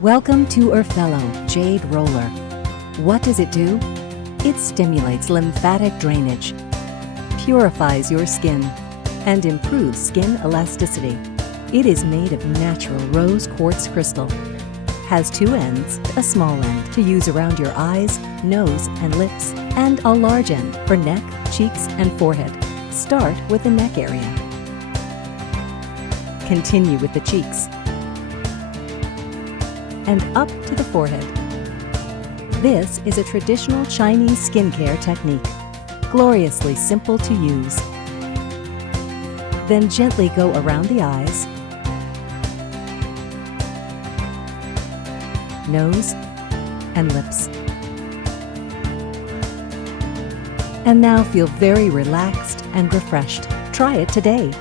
Welcome to Erfello Jade Roller. What does it do? It stimulates lymphatic drainage, purifies your skin, and improves skin elasticity. It is made of natural rose quartz crystal. Has two ends, a small end to use around your eyes, nose, and lips, and a large end for neck, cheeks, and forehead. Start with the neck area. Continue with the cheeks and up to the forehead. This is a traditional Chinese skincare technique, gloriously simple to use. Then gently go around the eyes, nose, and lips. And now feel very relaxed and refreshed. Try it today.